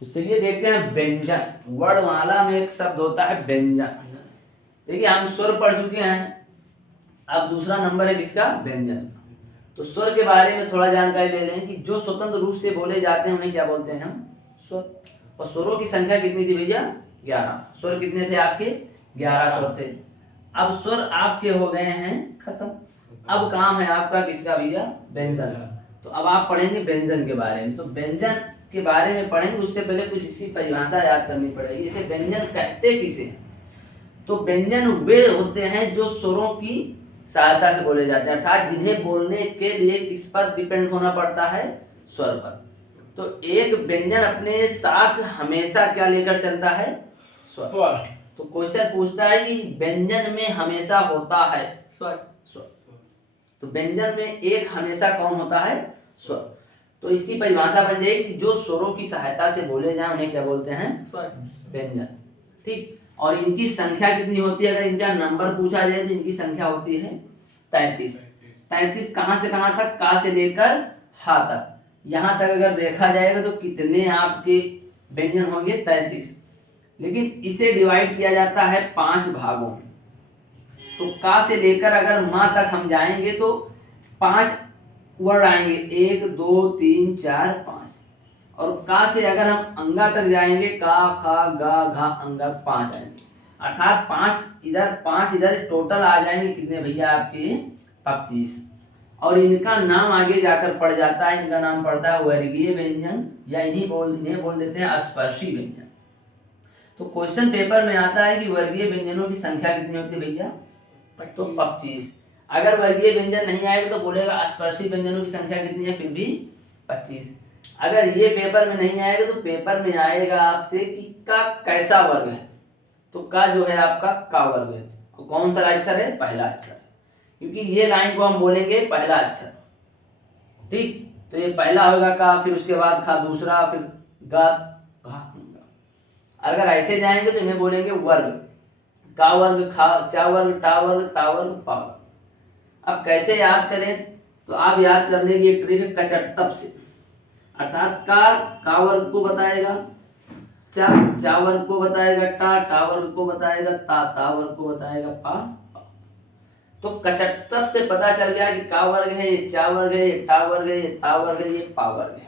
तो चलिए देखते हैं व्यंजन। वर्णमाला में एक शब्द होता है व्यंजन। देखिए हम स्वर पढ़ चुके हैं, अब दूसरा नंबर है किसका? व्यंजन। तो स्वर के बारे में थोड़ा जानकारी ले लें कि जो स्वतंत्र रूप से बोले जाते हैं उन्हें क्या बोलते हैं हम? स्वर। और स्वरों की संख्या कितनी थी भैया? 11। स्वर कितने थे आपके? 11 स्वर थे। अब स्वर आपके हो गए हैं खत्म। अब काम है आपका किसका भैया? व्यंजन का। तो अब आप पढ़ेंगे व्यंजन के बारे में। तो व्यंजन के बारे में पढ़ेंगे उससे पहले कुछ इसकी परिभाषा याद करनी पड़ेगी। इसे व्यंजन कहते किसे? तो व्यंजन वे होते हैं जो स्वरों की सहायता से बोले जाते हैं, अर्थात जिन्हें बोलने के लिए किस पर डिपेंड होना पड़ता है? स्वर पर। तो एक व्यंजन अपने साथ हमेशा क्या लेकर चलता है? स्वर। तो क्वेश्चन पूछता है कि व्यंजन में हमेशा होता है स्वर। स्वर। तो व्यंजन में एक हमेशा कौन होता है? स्वर। तो इसकी परिभाषा बन जाएगी कि जो स्वरों की सहायता से बोले जाए उन्हें क्या बोलते हैं? स्वर। व्यंजन। ठीक। और इनकी संख्या कितनी होती है? अगर इनका नंबर पूछा जाए तो इनकी संख्या होती है 33। 33 कहां से कहां तक? का से लेकर हा तक। यहां तक अगर देखा जाएगा तो कितने आपके व्यंजन होंगे? 33। लेकिन इसे डिवाइड किया जाता है 5 भागों में। तो का से लेकर अगर मां तक हम जाएंगे तो 5 वर्ड आएंगे, 1 2 3 4 5। और का से अगर हम अंगा तक जाएंगे, का खा गा घा अंगा, 5 आएंगे। अर्थात 5 इधर टोटल आ जाएंगे कितने भैया आपके? 25। और इनका नाम आगे जाकर पड़ जाता है, इनका नाम पड़ता है वर्गीय व्यंजन, या इन्हें बोल देते हैं स्पर्शी व्यंजन। तो क्वेश्चन पेपर में आता है कि वर्गीय व्यंजनों की संख्या कितनी होती है भैया? तो 25। अगर वर्गीय व्यंजन नहीं आएगा तो बोलेगा स्पर्शी व्यंजनों की संख्या कितनी है? फिर भी 25। अगर ये पेपर में नहीं आएगा तो पेपर में आएगा आपसे कि का कैसा वर्ग है। तो का जो है आपका का वर्ग है। और कौन सा अक्षर है? पहला अक्षर। क्योंकि ये लाइन को हम बोलेंगे पहला अक्षर। ठीक। तो ये पहला होगा का, फिर उसके बाद खा दूसरा, फिर गा घा। अगर ऐसे जाएंगे तो इन्हें बोलेंगे वर्ग। का वर्ग, खा चा वर्ग, टा वर्ग, ता वर्ग, पा वर्ग। अब कैसे याद करें? तो आप याद करने की एक ट्रिक है कचटतप से। अर्थात का वर्ग को बताएगा, चा वर्ग को बताएगा, टा वर्ग को बताएगा, ता वर्ग को बताएगा, पा। तो कचटतप से पता चल गया कि का वर्ग है, ये चा वर्ग है, ये टा वर्ग है, ये ता वर्ग है, ये पा वर्ग है।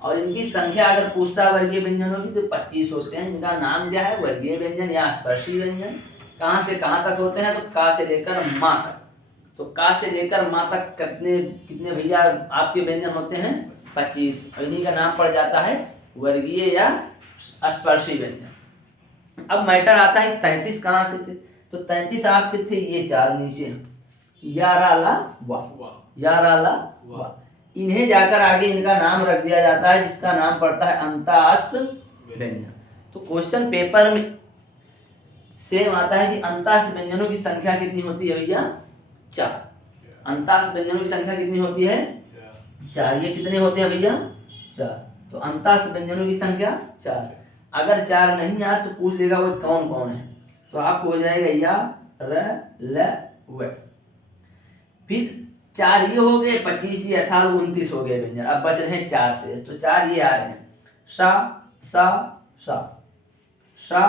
और इनकी संख्या अगर पूछता है वर्गीय व्यंजनों की तो 25 होते हैं। इनका नाम क्या है? वर्गीय व्यंजन या स्पर्शी व्यंजन। कहां से कहां तक होते हैं? तो का से लेकर मां तक। तो का से लेकर मां तक कितने कितने भैया आपके व्यंजन होते हैं? 25। और इन्हीं का नाम पड़ जाता है वर्गीय या स्पर्शी व्यंजन। अब मैटर आता है 33 कहां से थे? तो 33 आपके थे ये 4 नीचे, यारा ला वाह, यारा ला वाह। इन्हें जाकर आगे इनका नाम रख दिया जाता है जिसका नाम पड़ता है अंतास्त व्यंजन। तो क्वेश्चन पेपर में सेम आता है कि अंतास्त व्यंजनों की संख्या कितनी होती है भैया? 4। अंतास्त व्यंजनों की संख्या कितनी होती है? 4। ये कितने होते हैं भैया? 4। तो अंतास्त व्यंजनों की संख्या 4। अगर 4 नहीं आए तो पूछ लेगा वो कौन कौन है। तो आपको हो जाएगा या र ल व। फिर 4 ये हो गए, 25 ये, अर्थात 29 हो गए व्यंजन। अब बच रहे हैं 4 से। तो 4 ये आ रहे हैं सा सा सा सा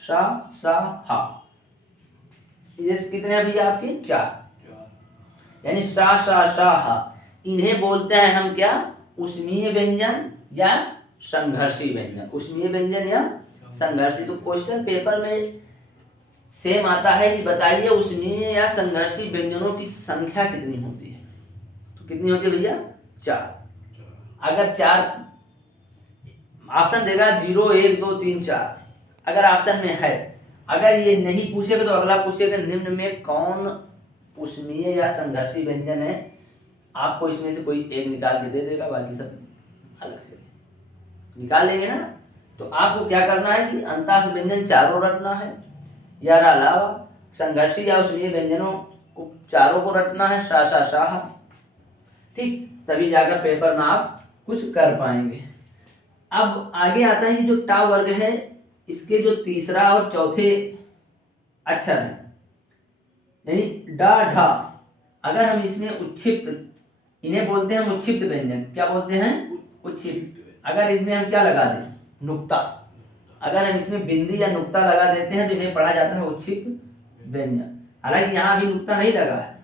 सा सा हा। ये कितने हैं भैया आपके? 4। यानी सा सा सा हा। इन्हें बोलते हैं हम क्या? ऊष्मीय व्यंजन या संघर्षी व्यंजन। ऊष्मीय व्यंजन या संघर्षी। तो क्वेश्चन पेपर में सेम आता है कि बताइए ऊष्मीय या संघर्षी व्यंजनों की संख्या कितनी होती है? तो कितनी होती है भैया? 4। अगर 4 ऑप्शन देगा 0 1 2 3 4 अगर ऑप्शन में है। अगर ये नहीं पूछेगा तो अगला पूछेगा निम्न में कौन ऊष्मीय या संघर्षी व्यंजन है। आपको इसमें से कोई एक निकाल के दे देगा, बाकी सब अलग से निकाल लेंगे ना। तो आपको क्या करना है कि अंतास व्यंजन चारों रटना है, या अलावा संघर्षी या ऊष्मीय व्यंजनों को चारों को रटना है, सा सा शाह। ठीक, तभी जाकर पेपर में आप कुछ कर पाएंगे। अब आगे आता है जो टा वर्ग है, इसके जो तीसरा और चौथे अक्षर है, यानी डा ढा, अगर हम इसमें उच्छिप्त, इन्हें बोलते हैं उच्छिप्त व्यंजन। क्या बोलते हैं? उच्छिप्त। अगर इसमें हम क्या लगा दें? नुक्ता। अगर हम इसमें बिंदी या नुक्ता लगा देते हैं तो इन्हें पढ़ा जाता है उत्क्षिप्त व्यंजन। हालांकि यहाँ अभी नुक्ता नहीं लगा है,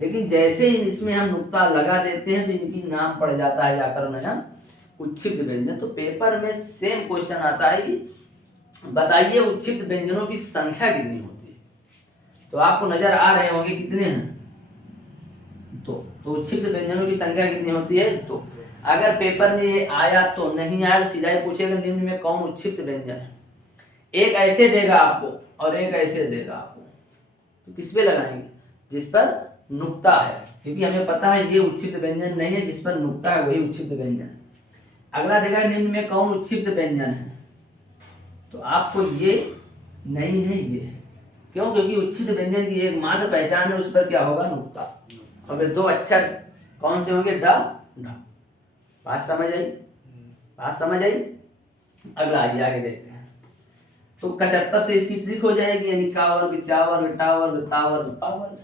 लेकिन जैसे ही इसमें हम नुक्ता लगा देते हैं तो इनकी नाम पड़ जाता है जाकर नया उत्क्षिप्त व्यंजन। तो पेपर में सेम क्वेश्चन आता है कि बताइए उत्क्षिप्त व्यंजनों की संख्या कितनी होती है। तो आपको नजर आ रहे होंगे कितने हैं, तो उत्क्षिप्त व्यंजनों की संख्या कितनी होती है। तो अगर पेपर में ये आया तो नहीं आया तो सीधा ही पूछेगा निम्न में कौन उत्क्षिप्त व्यंजन है। एक ऐसे देगा आपको और एक ऐसे देगा आपको, तो किस पे लगाएंगे, जिस पर नुक्ता है, क्योंकि हमें पता है ये उत्क्षिप्त व्यंजन नहीं है, जिस पर नुक्ता है वही उत्क्षिप्त व्यंजन है। अगला देगा निम्न में कौन उत्क्षिप्त व्यंजन है, तो आपको ये नहीं है, ये है। क्यों, क्योंकि उत्क्षिप्त व्यंजन की एकमात्र पहचान है उस पर क्या होगा, नुक्ता। और वे दो अक्षर कौन से होंगे, ड ढ। बात समझ आई, बात समझ आई। अगला आइए आगे देखते हैं। तो 75 से इसकी ट्रिक हो जाएगी, यानी का वर्ग, चा वर्ग, टा वर्ग, ता वर्ग, पा वर्ग।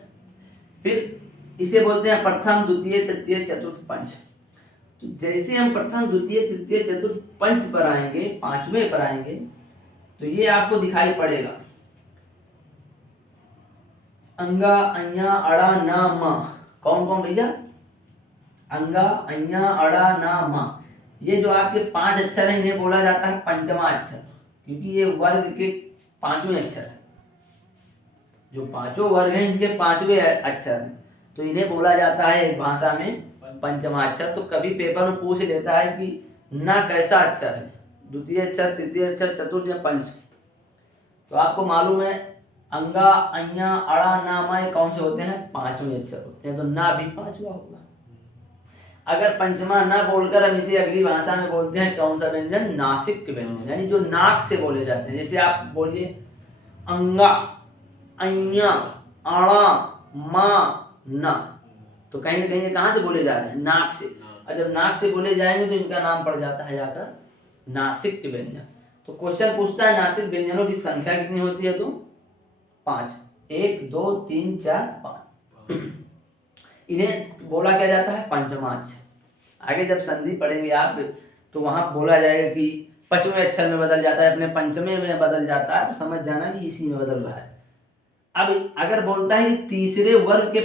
फिर इसे बोलते हैं प्रथम, द्वितीय, तृतीय, चतुर्थ, पंच। तो जैसे हम प्रथम, द्वितीय, तृतीय, चतुर्थ, पंच पर आएंगे, पांचवें पर आएंगे, तो ये आपको दिखाई पड़ेगा अंगा, अञा, अड़ा, ना, म। कौन कौन भैया, अंगा, अञा, अड़ा, ना, म। ये जो आपके 5 अक्षर हैं इन्हें बोला जाता है पंचमा अक्षर, क्योंकि ये वर्ग के 5वें अक्षर है। जो पांचों वर्ग हैं इनके 5वें अक्षर हैं, तो इन्हें बोला जाता है एक भाषा में पंचमा अक्षर। तो कभी पेपर में पूछ लेता है कि ना कैसा अक्षर है, द्वितीय अक्षर, तृतीय अक्षर, चतुर्थ या पंच। तो आपको मालूम है अंगा, अञा, अड़ा, ना, मा ये कौन से होते हैं, 5वें अक्षर होते हैं, तो ना भी 5वां होगा। अगर पंचमा न बोलकर हम इसे अगली भाषा में बोलते हैं कौन सा व्यंजन, नासिक व्यंजन, यानी जो नाक से बोले जाते हैं। जैसे आप बोलिए अंगा, अञा, अड़ा, मा, ना, तो कहीं ना कहीं ये कहाँ से बोले जा रहे हैं, नाक से। और जब नाक से बोले जाएंगे तो इनका नाम पड़ जाता है जाकर नासिक व्यंजन। तो क्वेश्चन पूछता है नासिक व्यंजनों की संख्या कितनी होती है, तो 5, 1, 2, 3, 4, 5। इन्हें बोला क्या जाता है, पंचमा अक्षर। आगे जब संधि पढ़ेंगे आप तो वहां बोला जाएगा कि 5वें अक्षर में बदल जाता है, अपने पंचमे में बदल जाता है, तो समझ जाना कि इसी में बदल रहा है। अब अगर बोलता है कि तीसरे वर्ग के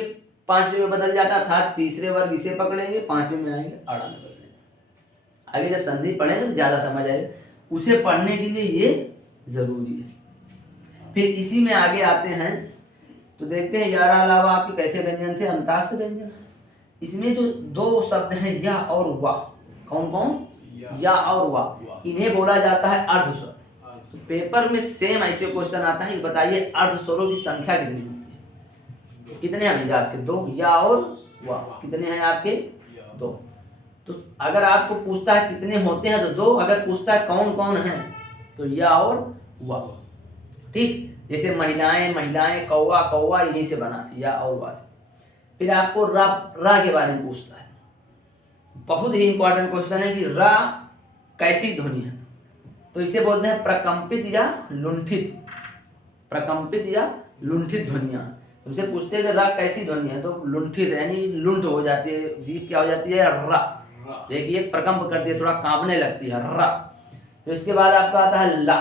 5वें में बदल जाता है, अर्थात तीसरे वर्ग इसे पकड़ेंगे, 5वें में आएंगे अड़ा में बदलेंगे। आगे जब संधि पढ़ेंगे तो ज्यादा समझ आएगा, उसे पढ़ने के लिए ये जरूरी है। फिर इसी में आगे आते हैं तो देखते हैं 11 अलावा आपके कैसे व्यंजन थे, अंतास्थ व्यंजन। इसमें जो 2 शब्द हैं या और वा, कौन कौन, या और वा, इन्हें बोला जाता है अर्धस्वर। तो पेपर में सेम ऐसे क्वेश्चन आता है, बताइए अर्धस्वरों की संख्या कितनी होती है। कितने हैं भैया आपके, 2, या और वा। कितने हैं आपके, 2। तो अगर आपको पूछता है कितने होते हैं तो 2, अगर पूछता है कौन कौन है तो या और वा। ठीक, जैसे महिलाएं, महिलाएं, कौवा, कौवा, यहीं से बना या और वा से। फिर आपको रा के बारे में पूछता है, बहुत ही इंपॉर्टेंट क्वेश्चन है कि रा कैसी ध्वनि है, तो इसे बोलते हैं प्रकंपित या लुंठित। प्रकंपित या लुंठित ध्वनियां। तुमसे पूछते हैं कि रा कैसी ध्वनि है, तो लुंठित यानी लुंठ हो जाती है, जीभ क्या हो जाती है, रा। देखिए प्रकंप करती है, थोड़ा कांपने लगती है, रा। तो इसके बाद आपका आता है ला।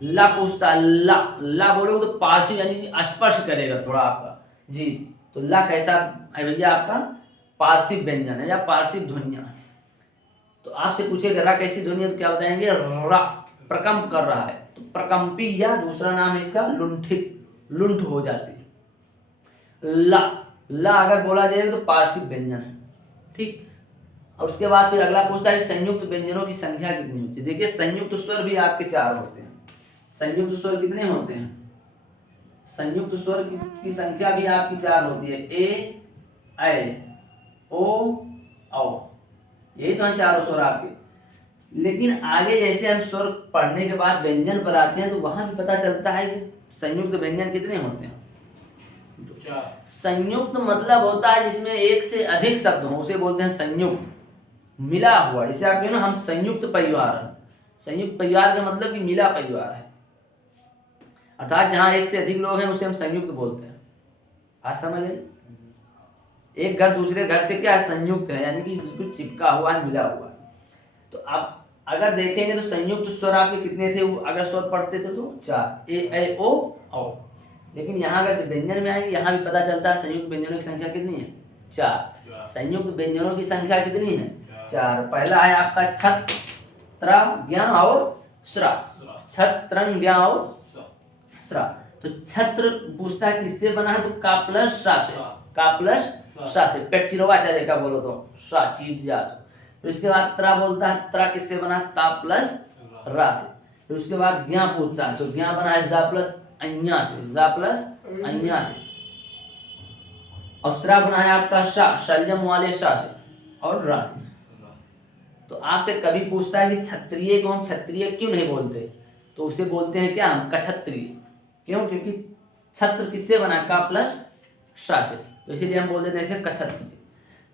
ला पूछता है, ला बोलोगे तो पार्श्व यानी स्पर्श करेगा थोड़ा आपका जीभ, तो ला कैसा है भैया, आपका पार्श्विक व्यंजन है या पार्श्विक ध्वनियां। तो आपसे पूछेगा रा कैसी ध्वनि है, तो क्या बताएंगे, रा प्रकंप कर रहा है, तो प्रकंपी, या दूसरा नाम है इसका लुंठित, लुंठ हो जाती है। ला अगर बोला जाए तो पार्श्विक व्यंजन है। ठीक, और उसके बाद फिर अगला पूछता है संयुक्त व्यंजनों की संख्या कितनी होती है। देखिए संयुक्त स्वर भी आपके 4 होते हैं। संयुक्त स्वर कितने होते हैं, संयुक्त स्वर की संख्या भी आपकी 4 होती है, ए, ऐ, ओ, औ। यही तो है 4 स्वर आपके। लेकिन आगे जैसे हम स्वर पढ़ने के बाद व्यंजन पर आते हैं तो वहां भी पता चलता है कि संयुक्त व्यंजन कितने होते हैं। संयुक्त मतलब होता है जिसमें एक से अधिक शब्द हो, उसे बोलते हैं संयुक्त, मिला हुआ। इसे आप कहो ना, हम संयुक्त परिवार हैं। संयुक्त परिवार का मतलब कि मिला परिवार है, अर्थात जहां एक से अधिक लोग हैं उसे हम संयुक्त बोलते हैं। आज समझ आई, एक घर दूसरे घर से क्या है, संयुक्त है, यानी कि बिल्कुल चिपका हुआ है, मिला हुआ है। तो अब अगर देखेंगे तो संयुक्त स्वर आपके कितने थे, अगर स्वर पढ़ते थे तो 4, ए ऐ ओ औ। लेकिन यहाँ अगर व्यंजन में आएंगे, यहाँ भी पता चलता है संयुक्त व्यंजनों की संख्या कितनी है, 4। संयुक्त व्यंजनों की संख्या कितनी है, 4। पहला है आपका छत्र, ज्ञ और स्रा। छत्रं, ज्ञ और स्रा। तो छत्र पूछता है किससे बना है, तो का प्लस स्रा से, का प्लस स्रा से, पेट चिरवा चलेगा बोलो तो स्रा चीट जात। फिर उसके बाद त्रा बोलता है, त्रा किससे बना, ता प्लस रा से। फिर उसके बाद ज्ञ पूछता है, तो ज्ञ बना है जा प्लस अन्या से, जा प्लस अन्या से। और स्रा बना है आपका शा, शल्यम वाले शा से और रा से। तो आपसे कभी पूछता है कि क्षत्रिय को हम क्षत्रिय क्यों नहीं बोलते, तो उसे बोलते हैं क्या हम, कक्षत्रिय। क्यों, क्योंकि छत्र किससे बना, का प्लस शा से, तो इसीलिए हम बोल देते हैं कक्षत्रिय।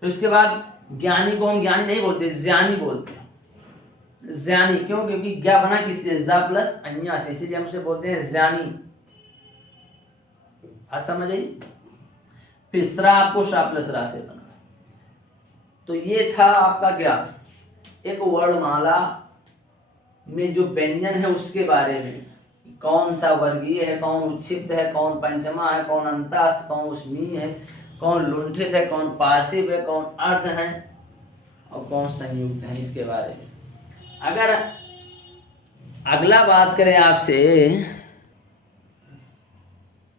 फिर उसके बाद ज्ञानी को हम ज्ञानी नहीं बोलते, ज्ञानी बोलते हैं, ज्ञानी। क्यों, क्योंकि ज्ञा बना किससे, जा प्लस अन्या से, इसीलिए हम उसे बोलते हैं ज्ञानी। आज समझ आई। फिर स्रा आपको शा प्लस रा से बना। तो ये था आपका क्या, एक वर्णमाला में जो व्यंजन है उसके बारे में, कौन सा वर्गीय है, कौन उच्छिष्ट है, कौन पंचमा है, कौन अंतास्त, कौन उष्मीय है, कौन लुंठित है, कौन पार्श्व है, कौन अर्ध है और कौन संयुक्त है, इसके बारे में। अगर अगला बात करें आपसे